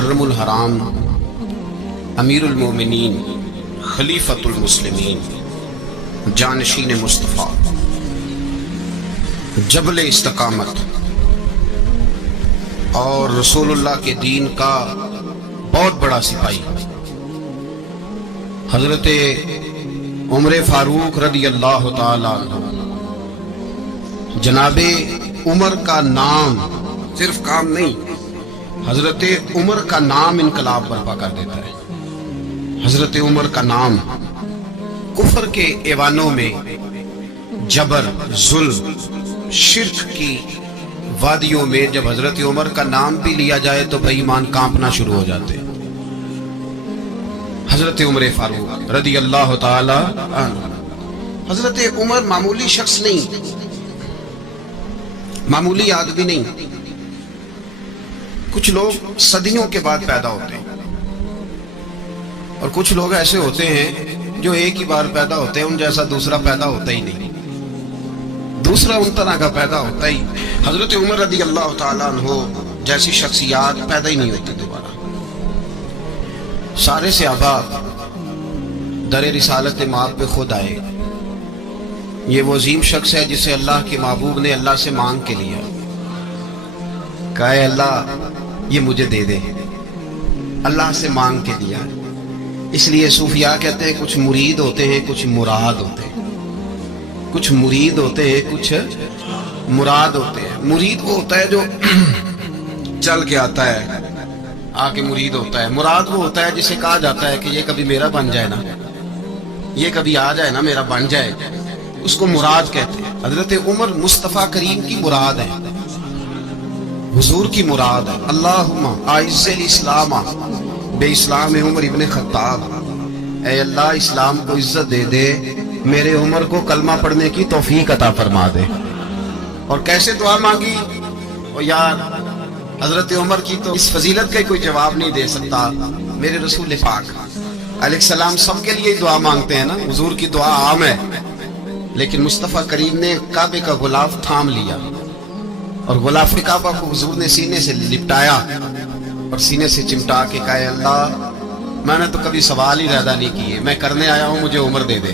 मुहर्रम उल हराम अमीरुल मोमिनीन खलीफतुल मुस्लिमीन जानशीन मुस्तफ़ा जबल इस्तकामत और रसूलुल्लाह के दीन का बहुत बड़ा सिपाही हजरत उमर फारूक रदी अल्लाह ताला अन्हु। जनाबे उमर का नाम सिर्फ काम नहीं, हजरत उमर का नाम इनकलाब बर्पा कर देता है। हजरत उमर का नाम कुफर के ऐवानों में जबर जुल्म शिर्क की वादियों में जब हजरत उमर का नाम भी लिया जाए तो बेईमान कांपना शुरू हो जाते हैं। हजरत उमर फारूक रदी अल्लाह ताला अन्हु। हजरत उमर मामूली शख्स नहीं, मामूली आदमी नहीं। कुछ लोग सदियों के बाद पैदा होते हैं और कुछ लोग ऐसे होते हैं जो एक ही बार पैदा होते हैं, उन जैसा दूसरा पैदा होता ही नहीं, दूसरा उन तरह का पैदा होता ही। हजरत उमर रदी अल्लाह ताला अन्हु जैसी शख्सियत पैदा ही नहीं होती दोबारा। सारे सहाबा दर रिसालत माप पे खुद आए। ये वो अजीम शख्स है जिसे अल्लाह के महबूब ने अल्लाह से मांग के लिया, कहा अल्लाह ये मुझे दे दे, अल्लाह से मांग के लिया। इसलिए सूफिया कहते हैं कुछ मुरीद होते हैं कुछ मुराद होते हैं, कुछ मुरीद होते हैं कुछ मुराद होते हैं। मुरीद वो होता है जो चल के आता है आके मुरीद होता है। मुराद वो होता है जिसे कहा जाता है कि ये कभी मेरा बन जाए ना, ये कभी आ जाए ना, मेरा बन जाए, उसको मुराद कहते हैं। हजरत उमर मुस्तफ़ा करीम की मुराद है, हुजूर की मुराद है। अल्लाहुम्मा आइज़्ज़िल इस्लाम बे इस्लाम उमर इब्ने खत्ताब। ऐ अल्लाह इस्लाम को इज्जत दे दे, मेरे उमर को कलमा पढ़ने की तौफीक अता फरमा दे। और कैसे दुआ मांगी? और यार हजरत उमर की तो इस फजीलत का कोई जवाब नहीं दे सकता। मेरे रसूल पाक अलैहिस्सलाम सबके लिए दुआ मांगते हैं ना, हुजूर की दुआ आम है, लेकिन मुस्तफ़ा करीम ने काबे का गुलाफ थाम लिया और गुलाफ काबा को हुजूर ने सीने से लिपटाया और सीने से चिमटा के कहा अल्लाह मैंने तो कभी सवाल ही पैदा नहीं किए, मैं करने आया हूं, मुझे उम्र दे दे,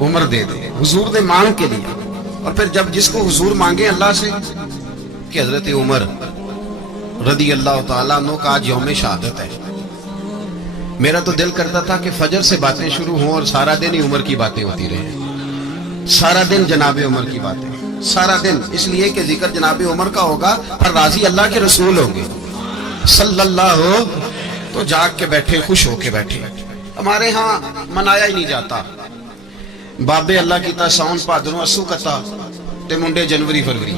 उम्र दे दे। हुजूर ने मांग के लिया। और फिर जब जिसको हुजूर मांगे अल्लाह से कि हजरत उमर रदी अल्लाह ताला अन्हु का आज यौम शहादत है, मेरा तो दिल करता था कि फजर से बातें शुरू हों और सारा दिन ही उमर की बातें होती रहे, सारा दिन जनाबे उमर की बातें, सारा दिन। इसलिए कि जिक्र जनाबे उमर का होगा पर राजी अल्लाह के रसूल होंगे सल्लल्लाहु, तो जाग के बैठे, खुश होके बैठे। हमारे यहाँ मनाया ही नहीं जाता। बाबे अल्लाह की साउन भादरों अस्सू कता ते मुंडे जनवरी फरवरी,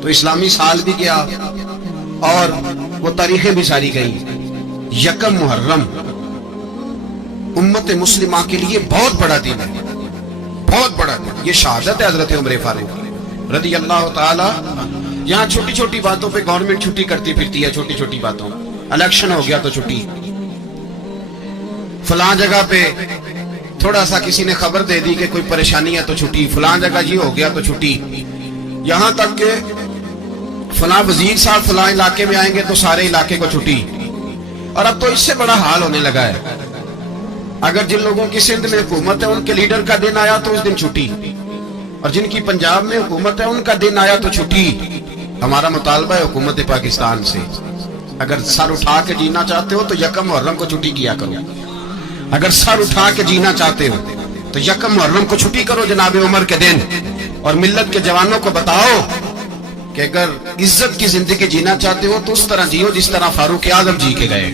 तो इस्लामी साल भी गया और वो तारीखें भी सारी गई। यकम मुहर्रम उम्मत मुस्लिमा के लिए बहुत बड़ा दिन है, बहुत बड़ा दिन। ये शहादत है हजरत उमर फारूक रदी अल्लाह ताला। यहाँ छोटी छोटी बातों पे गवर्नमेंट छुट्टी करती फिरती है, छोटी छोटी बातों, इलेक्शन हो गया तो छुट्टी, फलां जगह पे थोड़ा सा किसी ने खबर दे दी कि कोई परेशानी है तो छुट्टी, फलां जगह ये हो गया तो छुट्टी। यहां तक के फलां वजीर साहब फलां इलाके में आएंगे तो सारे इलाके को छुट्टी। और अब तो इससे बड़ा हाल होने लगा है, अगर जिन लोगों की सिंध में हुकूमत है उनके लीडर का दिन आया तो उस दिन छुट्टी, और जिनकी पंजाब में हुकूमत है उनका दिन आया तो छुट्टी। हमारा मुतालबा है हुकूमत पाकिस्तान से, अगर सर उठा के जीना चाहते हो तो यकम मुहर्रम को छुट्टी किया करो। अगर सर उठा के जीना चाहते हो तो यकम मुहर्रम को छुट्टी करो जनाबे उमर के दिन, और मिल्लत के जवानों को बताओ कि अगर इज्जत की जिंदगी जीना चाहते हो तो उस तरह जियो जिस तरह फारूक आजम जी के गए।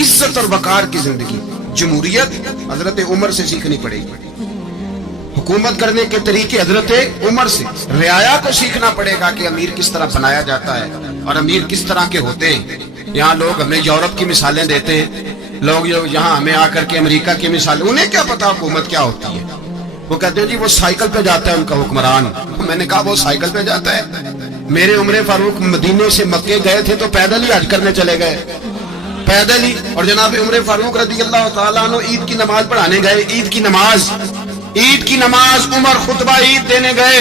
इज्जत और वकार की जिंदगी, जमहूरियत हजरत उमर से सीखनी पड़ेगी, हुकूमत करने के तरीके हजरत उमर से, रियाया को सीखना पड़ेगा कि अमीर किस तरह बनाया जाता है और अमीर किस तरह के होते हैं। यहाँ लोग हमें यूरोप की मिसालें देते हैं, लोग यहाँ हमें आकर के अमेरिका की मिसालें, उन्हें क्या पता हुकूमत क्या होती है। वो कहते हैं जी वो साइकिल पे जाता है उनका हुक्मरान। मैंने कहा वो साइकिल पे जाता है? मेरे उमर फारूक मदीने से मक्के गए थे तो पैदल ही हज करने चले गए, पैदल ही। और जनाब उमर फारूक रज़ी अल्लाह ताला अन्हु ईद की नमाज पढ़ाने गए, ईद की नमाज उमर खुतबा ईद देने गए।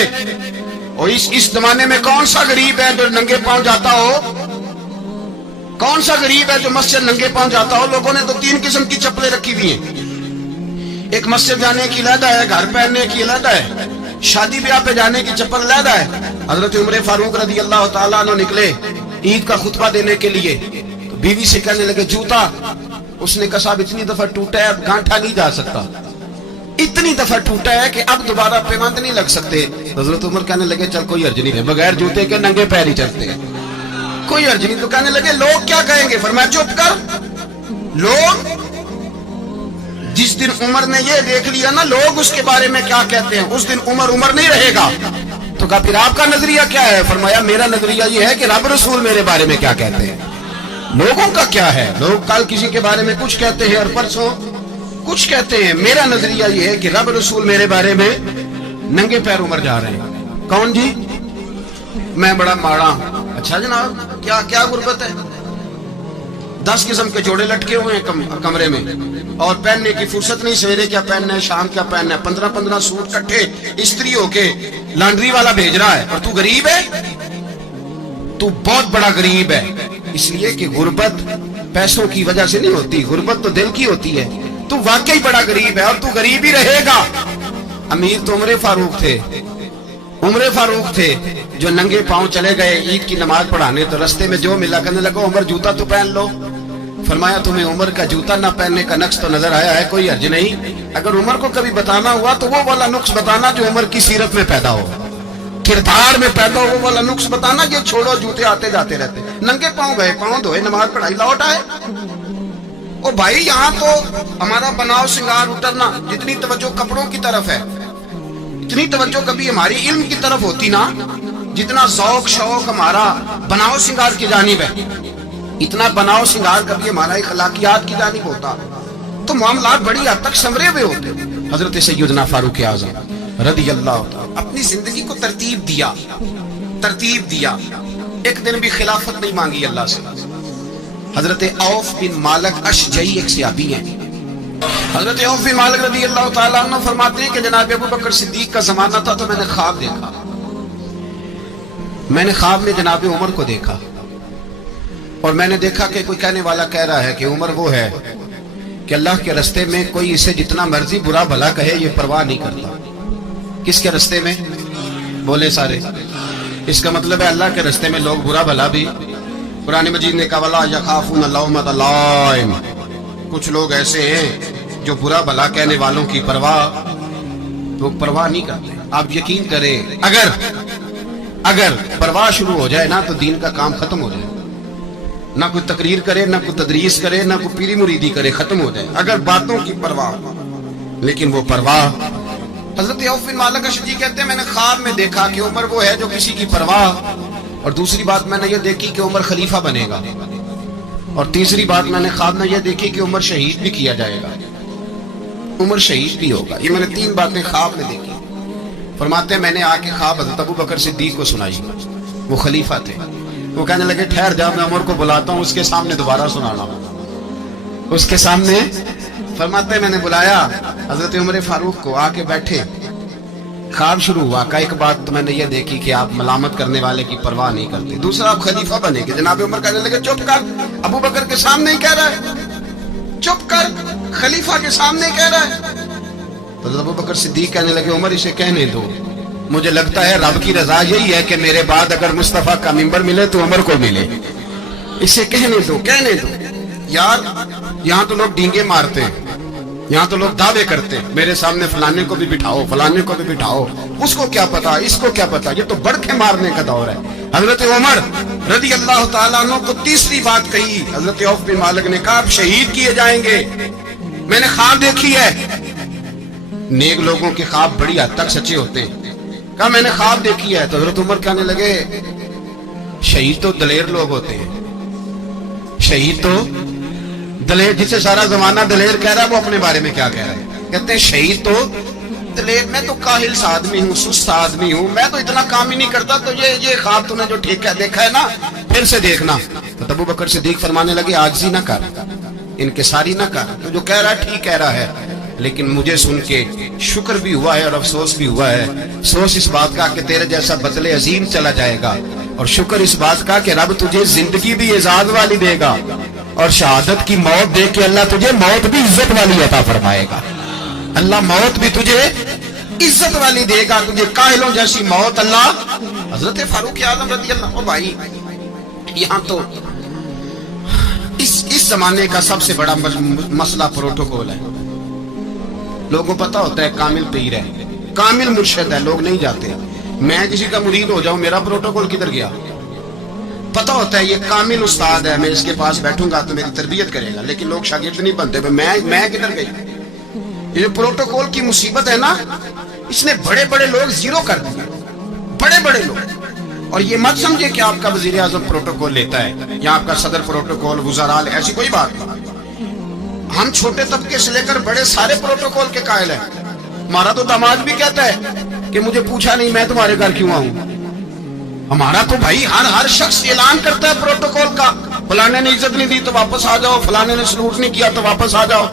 और इस जमाने में कौन सा गरीब है जो नंगे पांव जाता हो? कौन सा गरीब है जो मस्जिद नंगे पांव जाता हो? लोगों ने तो 3 किस्म की चप्पलें रखी हुई हैं। एक मस्जिद जाने की अलग है, घर पहनने की अलग है, शादी ब्याह पे जाने की चप्पल अलग है। हजरत उमर फारूक रजी अल्लाह ताला अन्हु निकले ईद का खुतबा देने के लिए, तो बीवी से कहने लगे जूता। उसने कहा साहब इतनी दफा टूटा है, अब गांठा नहीं जा सकता, इतनी दफा टूटा है कि अब दोबारा पेमंद नहीं लग सकते। हजरत उमर कहने लगे चल कोई अर्ज नहीं है, बगैर जूते के नंगे पैर ही चलते हैं, कोई अर्ज नहीं। तो कहने लगे लोग क्या कहेंगे? फरमाया चुप कर। लोग, जिस दिन उमर ने ये देख लिया ना लोग उसके बारे में क्या कहते हैं, उस दिन उमर उमर नहीं रहेगा। तो कहा फिर आपका नजरिया क्या है? फरमाया मेरा नजरिया ये है कि रब रसूल मेरे बारे में क्या कहते हैं। लोगों का क्या है? लोग कल किसी के बारे में कुछ कहते हैं और परसों कुछ कहते हैं। मेरा नजरिया ये है कि रब रसूल मेरे बारे में नंगे पैर उमर जा रहे हैं। कौन जी? मैं बड़ा माड़ा। अच्छा जनाब, क्या क्या गुर्बत है? 10 किस्म के जोड़े लटके हुए हैं कमरे में, और पहनने की फुर्सत नहीं। सवेरे क्या पहनना है, शाम क्या पहनना है, 15-15 सूट इकट्ठे इस्त्री होके लॉन्ड्री वाला भेज रहा है, और तू गरीब है, तू बहुत बड़ा गरीब है। इसलिए कि गुर्बत पैसों की वजह से नहीं होती, गुर्बत तो दिल की होती है। तू वाकई बड़ा गरीब है और तू गरीब ही रहेगा। अमीर तो उमर फारूक थे, उमर फारूक थे जो नंगे पांव चले गए ईद की नमाज पढ़ाने। तो रस्ते में जो मिला कहने लगा उमर जूता तो पहन लो। फरमाया तुम्हें उमर का जूता ना पहनने का नक्श तो नजर आया है? कोई अर्ज नहीं। अगर उमर को कभी बताना हुआ तो वो वाला नुक्स बताना जो उमर की सीरत में पैदा हो, किरदार में पैदा हो, वो वाला नुक्स बताना। ये छोड़ो जूते आते जाते रहते, नंगे पांव गए, पांव धोए, नमाज पढ़ाई, लौट आए। ओ भाई यहाँ तो हमारा बनाव श्रृंगार उतरना, जितनी तवज्जो कपड़ों की तरफ है इतनी तवज्जो कभी हमारी इल्म की तरफ होती ना, जितना शौक शौक हमारा बनाव श्रृंगार की जानिब है, इतना बनाव श्रृंगार कभी हमारा अखलाकियात की जानिब होता तो मामलात बड़ी हद तक संवरे हुए होते। हजरत सैयदना फारूक आज़म रज़ी अल्लाह ताला अपनी जिंदगी को तरतीब दिया। एक दिन भी खिलाफत नहीं मांगी अल्लाह से। हजरत औफ बिन मालिक अशजई एक सहाबी हैं। हजरत औफ बिन मालिक रज़ी अल्लाह ताला अन्हु फरमाते हैं कि जनाब अबू बकर सिद्दीक का जमाना था तो मैंने ख्वाब देखा। मैंने ख्वाब में जनाब उमर को देखा और मैंने देखा कि कोई कहने वाला कह रहा है कि उमर वो है कि अल्लाह के रास्ते में कोई इसे जितना मर्जी बुरा भला कहे ये परवाह नहीं करता। किसके रास्ते में? बोले सारे। इसका मतलब है अल्लाह के रास्ते में लोग बुरा भला भी। कुरान मजीद ने कहा वला यखाफून लौमत लाइम, कुछ लोग ऐसे हैं जो बुरा भला कहने वालों की परवाह नहीं करते। आप यकीन करें अगर परवाह शुरू हो जाए ना तो दीन का काम खत्म हो जाए। ना कोई तकरीर करे, ना कोई तदरीस करे, ना कोई पीरी मुरीदी करे, खत्म हो जाए अगर बातों की परवाह। लेकिन वो परवाह, हजरत औफ बिन मालिक अशजी कहते हैं मैंने ख्वाब में देखा कि उमर वो है जो किसी की परवाह, और दूसरी बात मैंने ये देखी कि उमर खलीफा बनेगा, और तीसरी बात मैंने ख्वाब में ये देखी कि उमर शहीद भी किया जाएगा, उमर शहीद भी होगा। ये मैंने 3 बातें ख्वाब में देखी। फरमाते मैंने आके ख्वाब हजरत अबू बकर सिद्दीक को सुनाई, वो खलीफा थे। वो कहने लगे ठहर जा, मैं उमर को बुलाता हूँ, उसके सामने दोबारा सुनाना। उसके सामने फरमाते मैंने बुलाया हजरत उमर फारूक को, आके बैठे, ख्वाब शुरू हुआ। का एक बात तो मैंने ये देखी कि आप मलामत करने वाले की परवाह नहीं करते, दूसरा आप खलीफा बनेंगे। जनाब उमर कहने लगे चुप कर, अबू बकर के सामने ही कह रहा है, चुप कर, खलीफा के सामने कह रहा है। तो अबू बकर सिद्दीक कहने लगे उमर इसे कहने दो, मुझे लगता है रब की रजा यही है कि मेरे बाद अगर मुस्तफा का मिंबर मिले तो उमर को मिले, इसे कहने दो, कहने दो। यार यहाँ तो लोग डींगे मारते हैं, यहाँ तो लोग दावे करते हैं, मेरे सामने फलाने को भी बिठाओ, फलाने को भी बिठाओ, उसको क्या पता, इसको क्या पता, ये तो बड़के मारने का दौर है। हजरत उमर रज़ी अल्लाह ताला अन्हु को तीसरी बात कही। हजरत औफ बिन मालिक ने कहा आप शहीद किए जाएंगे, मैंने ख्वाब देखी है। नेक लोगों के ख्वाब बड़ी हद तक सच्चे होते हैं। कहा मैंने ख्वाब देखी है। तो हजरत उमर कहने लगे शहीद तो दलेर लोग होते हैं, शहीद तो दलेर, जिसे सारा जमाना दलेर कह रहा है वो अपने बारे में क्या कह रहा है? कहते हैं शहीद तो दलेर, मैं तो काहिल सा आदमी हूँ, सुस्त आदमी हूँ, मैं तो इतना काम ही नहीं करता, तो ये ख्वाब तूने जो ठीक है देखा है ना, फिर से देखना। तो अबू बकर सिद्दीक फरमाने लगे आजिज़ी ना कर, इनकिसारी ना कर, तो जो कह रहा है ठीक कह रहा है, लेकिन मुझे सुन के शुक्र भी हुआ है और अफसोस भी हुआ है। अफसोस इस बात का कि तेरे जैसा बदले अजीम चला जाएगा, اور شکر اس بات کا کہ رب تجھے زندگی بھی اعزاز والی دے گا اور شہادت کی موت دے کے اللہ تجھے موت بھی عزت والی عطا فرمائے گا. اللہ موت بھی تجھے عزت والی دے گا, تجھے کاہلوں جیسی موت اللہ. حضرت فاروق اعظم رضی اللہ عنہ, بھائی یہاں تو اس زمانے کا سب سے بڑا مسئلہ پروٹوکول ہے. لوگوں کو پتا ہوتا ہے کامل پیر ہے, کامل مرشد ہے, لوگ نہیں جاتے. میں کسی کا مرید ہو جاؤں, میرا پروٹوکول کدھر گیا؟ پتا ہوتا ہے یہ کامل استاد ہے, میں اس کے پاس بیٹھوں گا تو میری تربیت کرے گا, لیکن لوگ شاگرد نہیں بنتے. میں کدھر گئی؟ یہ پروٹوکول کی مصیبت ہے نا, اس نے بڑے بڑے لوگ زیرو کر دیا, بڑے بڑے لوگ. اور یہ مت سمجھے کہ آپ کا وزیر اعظم پروٹوکول لیتا ہے یا آپ کا صدر پروٹوکول, وزراء, ایسی کوئی بات نہیں. ہم چھوٹے طبقے سے لے کر بڑے سارے پروٹوکول کے قائل ہیں. ہمارا تو داماد بھی کہتا ہے کہ مجھے پوچھا نہیں میں تمہارے گھر کیوں آؤں. ہمارا تو بھائی ہر شخص اعلان کرتا ہے پروٹوکول کا, فلانے نے عزت نہیں دی تو واپس آ جاؤ, فلانے نے سلوٹ نہیں کیا تو واپس آ جاؤ.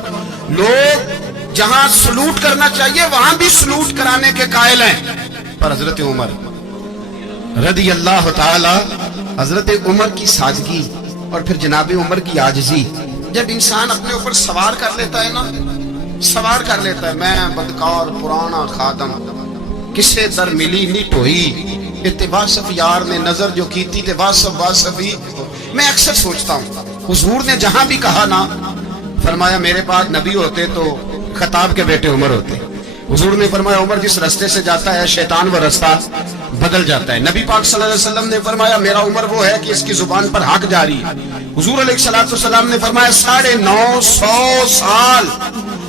لوگ جہاں سلوٹ کرنا چاہیے وہاں بھی سلوٹ کرانے کے قائل ہیں. پر حضرت عمر رضی اللہ تعالی, حضرت عمر کی سادگی اور پھر جناب عمر کی عاجزی, جب انسان اپنے اوپر سوار کر لیتا ہے نا, سوار کر لیتا ہے, میں بدکار پرانا خادم کسے در ملی نہیں ٹوئی, اتباع صف یار نے نظر جو کی تھی تے واسف ہی. میں اکثر سوچتا ہوں حضور نے جہاں بھی کہا نا, فرمایا میرے پاس نبی ہوتے تو خطاب کے بیٹے عمر ہوتے. حضور نے فرمایا عمر جس رستے سے جاتا ہے شیطان وہ رستہ بدل جاتا ہے. نبی پاک صلی اللہ علیہ وسلم نے فرمایا میرا عمر وہ ہے کہ اس کی زبان پر حق جاری ہے. حضور علیہ السلام نے فرمایا 950 سال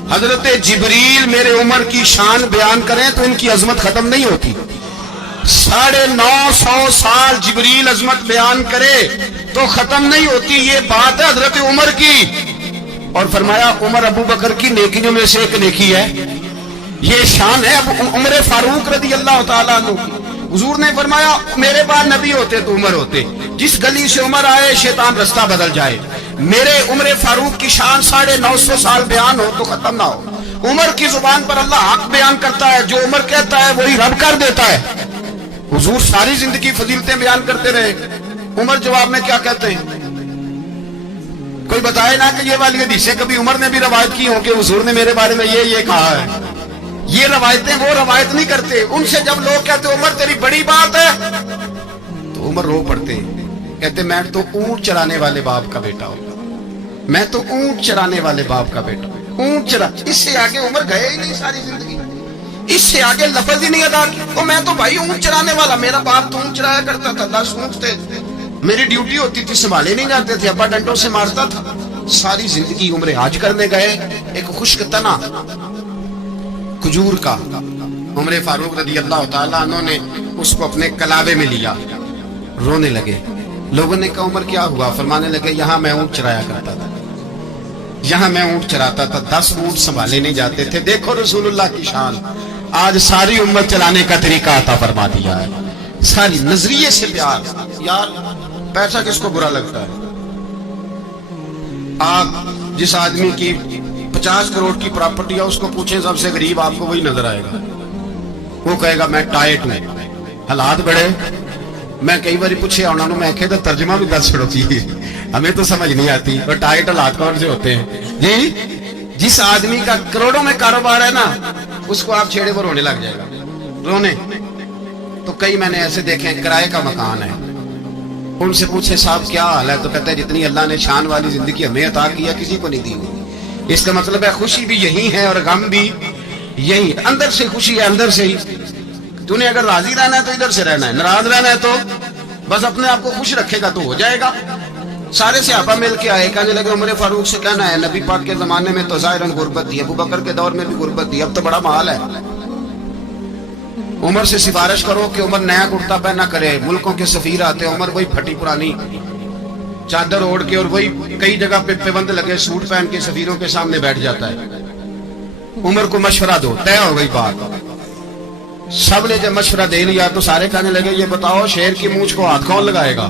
حضرت جبریل میرے عمر کی شان بیان کریں تو ان کی عظمت ختم نہیں ہوتی. 950 سال جبریل عظمت بیان کرے تو ختم نہیں ہوتی. یہ بات ہے حضرت عمر کی. اور فرمایا عمر ابو بکر کی نیکیوں میں سے ایک نیکی ہے, یہ شان ہے عمر فاروق رضی اللہ تعالیٰ عنہ. حضور نے فرمایا میرے بعد نبی ہوتے تو عمر ہوتے, جس گلی سے عمر آئے شیطان رستہ بدل جائے. میرے عمر فاروق کی شان 950 سال بیان ہو تو ختم نہ ہو. عمر کی زبان پر اللہ حق بیان کرتا ہے, جو عمر کہتا ہے وہی رب کر دیتا ہے. حضور ساری زندگی فضیلتیں بیان کرتے رہے, عمر جواب میں کیا کہتے ہیں؟ کوئی بتائے نا کہ یہ والی حدیثیں کبھی عمر نے بھی روایت کی ہوں کہ حضور نے میرے بارے میں یہ کہا ہے. یہ روایتیں وہ روایت نہیں کرتے. ان سے جب لوگ کہتے عمر تیری بڑی بات ہے تو عمر رو پڑتے, کہتے میں تو اونٹ چرانے والے باپ کا بیٹا ہوں, میں تو اونٹ چرانے والے باپ کا بیٹا ہوں, اونٹ چرا. اس سے آگے عمر گئے ہی نہیں ساری زندگی, اس سے آگے لفظ ہی نہیں ادا کیا. میں تو بھائی اونٹ چرانے والا, میرا باپ تو اونٹ چرایا کرتا تھا, 10 اونٹ تھے, میری ڈیوٹی ہوتی تھی, سنبھالے نہیں جاتے تھے, ابا ڈنڈوں سے مارتا تھا. ساری زندگی عمر حج کرنے گئے, ایک خشک تنا کھجور کا عمر فاروق رضی اللہ تعالیٰ عنہ نے اس کو اپنے کلاوے میں لیا, رونے لگے. لوگوں نے کہا عمر کیا ہوا؟ فرمانے لگے یہاں میں اونٹ چرایا کرتا تھا, یہاں میں اونٹ چراتا تھا, 10 اونٹ سنبھالے نہیں جاتے تھے. دیکھو رسول اللہ کی شان, آج ساری امت چلانے کا طریقہ عطا فرما دیا ہے. ساری نظریے سے پیار. یار پیسہ کس کو برا لگتا ہے؟ آپ جس آدمی کی 50 کروڑ کی پراپرٹی ہے اس کو پوچھیں سب سے غریب, آپ کو وہی نظر آئے گا. وہ کہے گا میں ٹائٹ ہوں, حالات بڑے. میں کئی بار پوچھے انہوں نے, میں کہتا ترجمہ بھی 10 چھوڑتی ہے, ہمیں تو سمجھ نہیں آتی اور ٹائٹ حالات کون سے ہوتے ہیں جی. جس آدمی کا کروڑوں میں کاروبار ہے نا اس کو آپ چھیڑے وہ رونے لگ جائے گا, رونے. تو کئی میں نے ایسے دیکھے کرائے کا مکان ہے, ان سے پوچھے صاحب کیا حال ہے, تو کہتے ہیں جتنی اللہ نے شان والی زندگی ہمیں عطا کیا کسی کو نہیں دی. اس کا مطلب ہے خوشی بھی یہی ہے اور غم بھی یہی. اندر سے خوشی ہے, اندر سے ہی. تو نے اگر راضی رہنا ہے تو ادھر سے رہنا ہے, ناراض رہنا ہے تو بس اپنے آپ کو خوش رکھے گا تو ہو جائے گا. سارے صحابہ مل کے آئے, کہنے لگے عمر فاروق سے کہنا ہے نبی پاک کے زمانے میں تو ظاہراً غربت تھی, ابو بکر کے دور میں بھی غربت تھی, اب تو بڑا محال ہے. عمر سے سفارش کرو کہ عمر نیا کرتا پہنا کرے. ملکوں کے سفیر آتے, عمر وہی پھٹی پرانی چادر اوڑھ کے اور وہی کئی جگہ پہ پابند لگے سوٹ پہن کے سفیروں کے سامنے بیٹھ جاتا ہے. عمر کو مشورہ دو, طے ہو گئی بات. سب نے جب مشورہ دے لیا تو سارے کہنے لگے یہ بتاؤ شیر کی مونچھ کو ہاتھ کون لگائے گا؟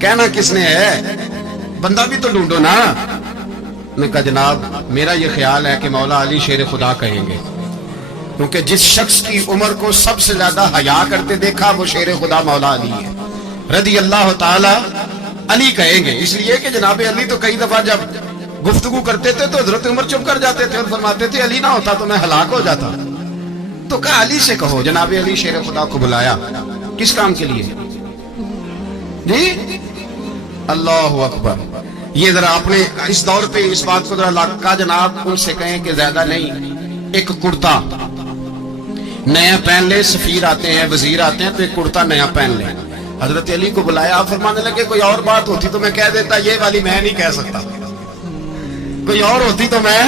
کہنا کس نے ہے, بندہ بھی تو ڈھونڈو نا. نے کہا جناب میرا یہ خیال ہے کہ مولا علی شیر خدا کہیں گے, کیونکہ جس شخص کی عمر کو سب سے زیادہ حیا کرتے دیکھا وہ شیر خدا مولا علی ہے. रदी अल्लाह ताला अली कहेंगे, इसलिए कि जनाब अली तो कई दफा जब गुफ्तगू करते थे तो हजरत उमर चुप कर जाते थे और फरमाते थे अली ना होता तो मैं हलाक हो जाता। तो कहा अली से कहो। जनाब अली शेर खुदा को बुलाया, किस काम के लिए जी? अल्लाह अकबर। ये जरा अपने इस दौर पे इस बात को जरा लाका जनाब उनसे कहें कि ज्यादा नहीं, एक कुर्ता नया पहन ले, सफीर आते हैं, वजीर आते हैं, तो एक कुर्ता नया पहन ले। हजरत अली को बुलाया, फरमाने लगे कोई और बात होती तो मैं कह देता, ये वाली मैं नहीं कह सकता। कोई और होती तो मैं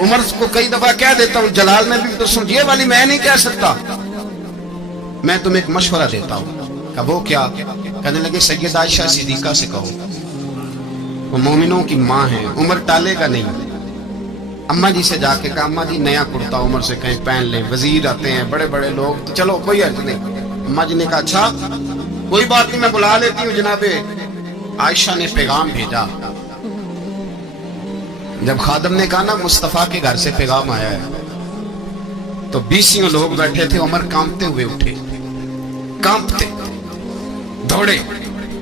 उमर को कई दफा कह देता हूँ, जलाल में भी तो सुन, ये वाली मैं नहीं कह सकता। मैं तुम्हें एक मशवरा देता हूँ। कहा वो क्या? कहने लगे सैयदा आयशा सिद्दीका से कहो, वो मोमिनों की माँ है, उमर टालेगा नहीं। अम्मा जी से जाके कहा अम्मा जी नया कुर्ता उमर से कहीं पहन ले, वजीर आते हैं, बड़े बड़े लोग, तो चलो कोई अर्ज नहीं। अम्मा जी ने कहा अच्छा कोई बात नहीं, मैं बुला लेती हूँ। जनाबे आयशा ने पैगाम भेजा। जब खादम ने कहा ना मुस्तफा के घर से पैगाम आया है, तो 20 लोग बैठे थे। उमर कांपते हुए उठे, कांपते दौड़े।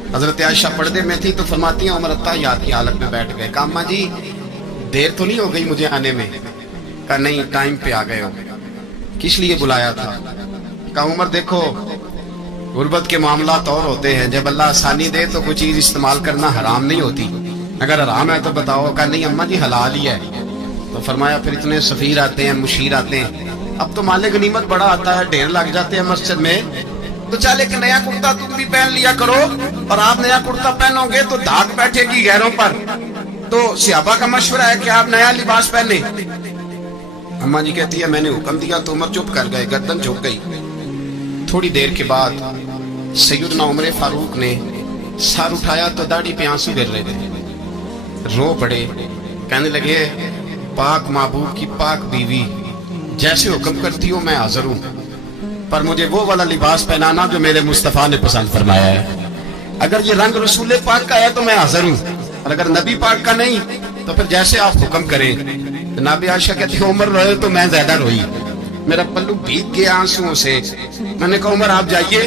हजरत आयशा पर्दे में थी तो फरमाती हैं उमर अत्ताहियात की हालत में बैठ गए। कहा अम्मा जी देर तो नहीं हो गई मुझे आने में? कहा नहीं, टाइम पे आ गए हो। किस लिए बुलाया था? कहा उमर देखो गुर्बत के मामलात और होते हैं, जब अल्लाह आसानी दे तो कोई चीज इस्तेमाल करना हराम नहीं होती, अगर हराम है तो बताओ। कहा नहीं अम्मा जी हलाल ही है। तो फरमाया फिर इतने सफीर आते हैं, मुशीर आते हैं, अब तो माले गनीमत बड़ा आता है, ढेर लग जाते हैं मस्जिद में, तो चल एक नया कुर्ता तुम भी पहन लिया करो। और आप नया कुर्ता पहनोगे तो धाक बैठेगी गैरों पर। तो सहाबा का मशवरा है कि आप नया लिबास पहने। अम्मा जी कहती है मैंने हुक्म दिया तो उमर चुप कर गए, गर्दन झुक गई। थोड़ी देर के बाद सैयदना उमर फारूक ने सर उठाया तो दाढ़ी पे आंसू गिर रहे थे, रो पड़े। कहने लगे पाक महबूब की पाक बीवी, जैसे हुक्म करती हो मैं हाजिर हूं, पर मुझे वो वाला लिबास पहनाना जो मेरे मुस्तफा ने पसंद फरमाया है। अगर ये रंग रसूल पाक का है तो मैं हाजिर हूं, और अगर नबी पाक का नहीं तो फिर जैसे आप हुक्म करें। जनाब आयशा कहती उमर रोए तो मैं ज्यादा रोई, मेरा पल्लू भीग गया आंसुओं से। मैंने कहा उमर आप जाइए।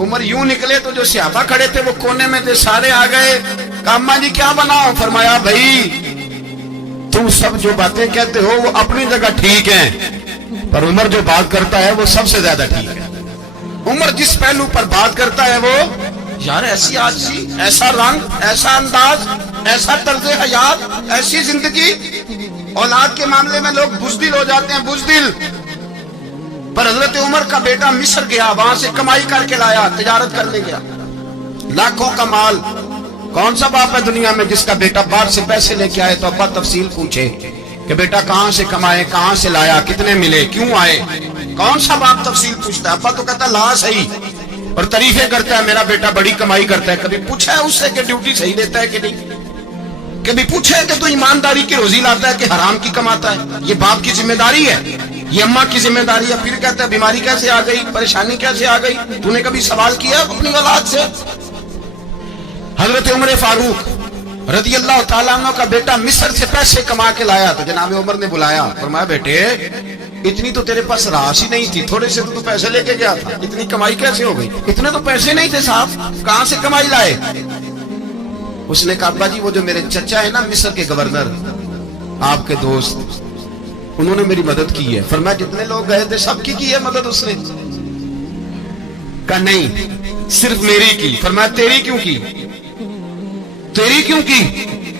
उमर यूं निकले तो जो सहाबा खड़े थे वो कोने में थे, सारे आ गए। कहा अम्मा जी क्या बनाओ? फरमाया भाई तुम सब जो बातें कहते हो वो अपनी जगह ठीक है, पर उमर जो बात करता है वो सबसे ज्यादा ठीक है। उमर जिस पहलू पर बात करता है वो, यार ऐसी आजी, ऐसा रंग, ऐसा अंदाज, ऐसा तर्ज हयात, ऐसी जिंदगी। औलाद के मामले में लोग बुज़दिल हो जाते हैं, बुज़दिल। पर हजरत उमर का बेटा मिस्र गया, वहां से कमाई करके लाया, तिजारत करने गया, लाखों का माल। कौन सा बाप है दुनिया में जिसका बेटा बाहर से पैसे लेके आए तो अब्बा तफसील पूछे कि बेटा कहां से कमाए, कहां से लाया, कितने मिले, क्यों आए? कौन सा बाप तफसील पूछता है? अब्बा तो कहता ला सही, और तारीफें करता है मेरा बेटा बड़ी कमाई करता है। कभी पूछा है उससे कि ड्यूटी सही देता है कि नहीं? कभी पूछा है कि तू ईमानदारी की रोजी लाता है कि हराम की कमाता है? ये बाप की जिम्मेदारी है, ये अम्मा की जिम्मेदारी है। फिर कहता है बीमारी कैसे आ गई, परेशानी कैसे आ गई? तूने कभी सवाल किया अपनी औलाद से? हजरत उमर फारूक रज़ी अल्लाह ताला अन्हु का बेटा मिस्र से पैसे कमा के लाया तो जनाब उमर ने बुलाया, फरमाया बेटे इतनी तो तेरे पास राशि नहीं थी, थोड़े से तो तू पैसे लेके गया था, इतनी कमाई कैसे हो गई? इतने तो पैसे नहीं थे साहब, कहां से कमाई लाए? उसने कहा अब्बा जी वो जो मेरे चचा है ना मिस्र के गवर्नर, आपके दोस्त, उन्होंने मेरी मदद की है। फरमाया जितने लोग गए थे सबकी की है मदद उसने? कहा नहीं सिर्फ मेरी की। फरमाया तेरी क्यों की? तेरी क्यों की?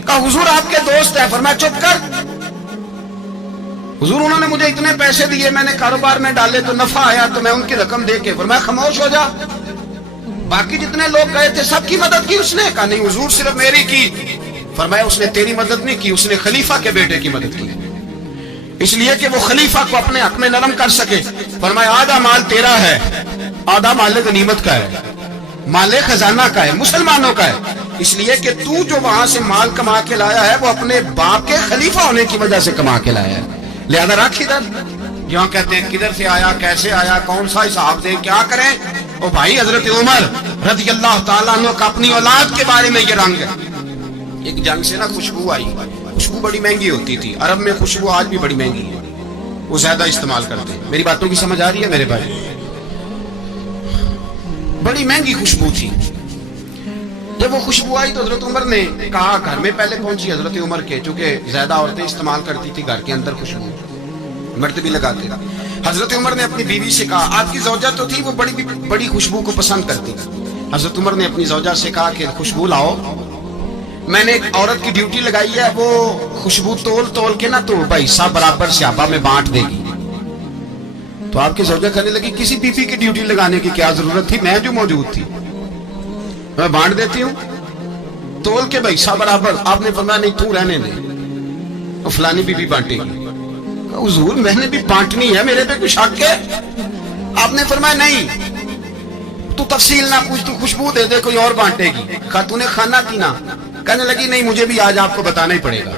कहा हुजूर आपके दोस्त है। फरमाया चुप कर, हुजूर उन्होंने मुझे इतने पैसे दिए, मैंने कारोबार में डाले तो नफा आया तो मैं उनकी रकम दे के। फरमाया खामोश हो जा, बाकी जितने लोग गए थे सबकी मदद की उसने? कहा नहीं हुजूर सिर्फ मेरी की। फरमाया उसने तेरी मदद नहीं की, उसने खलीफा के बेटे की मदद की, इसलिए कि वो खलीफा को अपने हक में नरम कर सके। फरमाया आधा माल तेरा है, आधा माल गनीमत का है, माले खजाना का है, मुसलमानों का है, इसलिए कि तू जो वहां से माल कमा के लाया है वो अपने बाप के खलीफा होने की वजह से कमा के लाया है, लिहाजा रख इधर। यहाँ कहते हैं किधर से आया, कैसे आया, कौन सा हिसाब दे, क्या करें? ओ भाई हजरत उमर रज़ी अल्लाह ताला अन्हु का अपनी औलाद के बारे में ये रंग है। एक जंग से ना खुशबू आई, खुशबू बड़ी महंगी होती थी, अरब में खुशबू आज भी बड़ी महंगी है, वो ज्यादा इस्तेमाल करते हैं। मेरी बातों की समझ आ रही है मेरे भाई? बड़ी महंगी खुशबू थी। जब वो खुशबू आई तो हजरत उमर ने कहा, घर में पहले पहुंची हजरत उमर के, चूंकि ज्यादा औरतें इस्तेमाल करती थी घर के अंदर खुशबू, मर्द भी लगाते। हजरत उमर ने अपनी बीवी से कहा, आपकी जौजा तो थी वो बड़ी खुशबू को पसंद करती। हजरत उमर ने अपनी जौजा से कहा कि खुशबू लाओ, मैंने एक औरत की ड्यूटी लगाई है, वो खुशबू तोल तोल के ना तो भाई साहब बराबर स्याबा में बांट देगी। तो आपकी जौजा कहने लगी, किसी बीबी की ड्यूटी लगाने की क्या जरूरत थी, मैं जो मौजूद थी मैं बांट देती हूँ तोल के भाई साहब बराबर। आपने फरमाया नहीं, तू रहने दे, तो फलानी बीबी बांटेगी। हुजूर मैंने भी बांटनी है, मेरे पे कुछ हक है? आपने फरमाया नहीं, तू तफसील ना पूछ, तू खुशबू दे दे, कोई और बांटेगी। कहा तूने खाना पीना? कहने लगी नहीं, मुझे भी आज आपको बताना ही पड़ेगा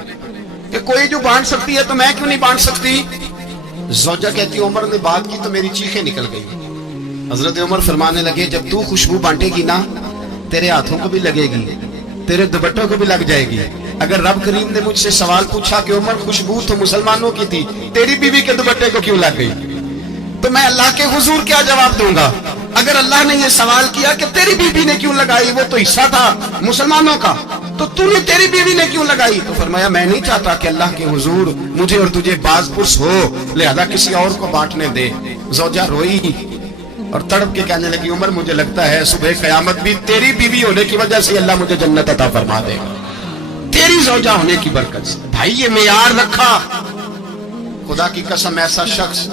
कि कोई जो बांट सकती है तो मैं क्यों नहीं बांट सकती। ज़ौजा कहती उमर ने बात की तो मेरी चीखें निकल गई। हजरत उमर फरमाने लगे, जब तू खुशबू बांटेगी ना, तेरे हाथों को भी लगेगी, तेरे दुपट्टों को भी लग जाएगी। अगर रब करीम ने मुझसे सवाल पूछा कि उमर खुशबू तो मुसलमानों की थी, तेरी बीवी के दुपट्टे को क्यों लग गई, तो मैं अल्लाह के हुजूर क्या जवाब दूंगा? अगर अल्लाह ने यह सवाल किया कि तेरी बीवी ने क्यों लगाई, वो तो हिस्सा था मुसलमानों का, तो तूने तेरी बीवी ने क्यों लगाई? तो फरमाया मैं नहीं चाहता कि अल्लाह के हुजूर मुझे और तुझे बाज़पुरस हो, लिहाजा किसी और को बांटने दे। ज़ौजा रोई और तड़प के कहने लगी, उमर मुझे लगता है सुबह क़यामत भी तेरी बीवी होने की वजह से अल्लाह मुझे जन्नत अता फरमा देगा, तेरी ज़ौजा होने की बरकत से। भाई ये मेयार रखा, खुदा की कसम ऐसा शख्स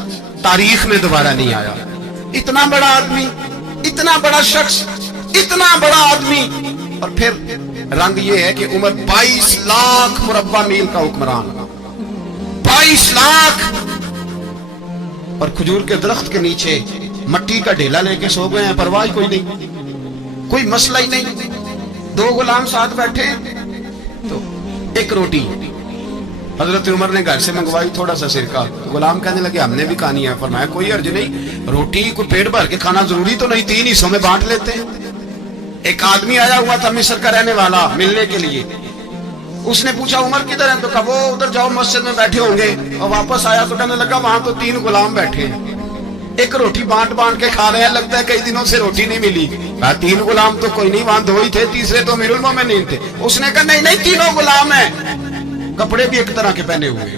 तारीख में दोबारा नहीं आया। इतना बड़ा आदमी, इतना बड़ा शख्स, इतना बड़ा आदमी, और फिर रंग ये है कि उमर 22 लाख मुरब्बा मील का हुक्मरान, 22 लाख, और खजूर के दरख्त के नीचे मट्टी का ढेला लेके सो गए हैं, परवाह कोई नहीं, कोई मसला ही नहीं। 2 गुलाम साथ बैठे, तो एक रोटी हजरत उमर ने घर से मंगवाई, थोड़ा सा सिरका। गुलाम कहने लगे हमने भी खानी है। फरमाया कोई अर्ज नहीं, रोटी को पेट भर के खाना जरूरी तो नहीं, 3 हिस्सों में बांट लेते हैं। एक आदमी आया हुआ था मिस्र का रहने वाला, मिलने के लिए। उसने पूछा उमर किधर है, तो कहा वो उधर जाओ मस्जिद में बैठे होंगे। और वापस आया तो कहने लगा वहां तो 3 गुलाम बैठे हैं, एक रोटी बांट बांट के खा रहे हैं, लगता है कई दिनों से रोटी नहीं मिली। कहा 3 गुलाम तो कोई नहीं, वहां 2 ही थे, तीसरे तो अमीरुल मोमिनीन थे। उसने कहा नहीं नहीं, 3 गुलाम है, कपड़े भी एक तरह के पहने हुए,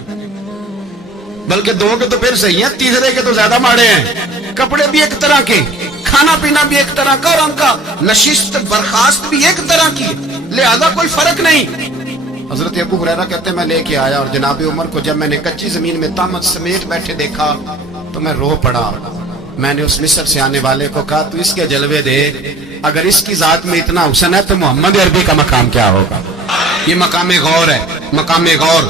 बल्कि 2 के तो फिर सही है, तीसरे के तो ज्यादा माड़े हैं। कपड़े भी एक तरह के, खाना पीना भी एक तरह का, और उनका नशिस्त बर्खास्त भी एक तरह की, लिहाजा कोई फर्क नहीं। हजरत अबू हुरैरा कहते हैं मैं लेके आया, और जनाब उमर को जब मैंने कच्ची जमीन में तामत समेत बैठे देखा तो मैं रो पड़ा। मैंने उस मिस्र से आने वाले को कहा तू इसके जलवे दे, अगर इसकी जात में इतना हुस्न है तो मोहम्मद अरबी का मकाम क्या होगा। ये मकाम गौर है, मकाम गौर।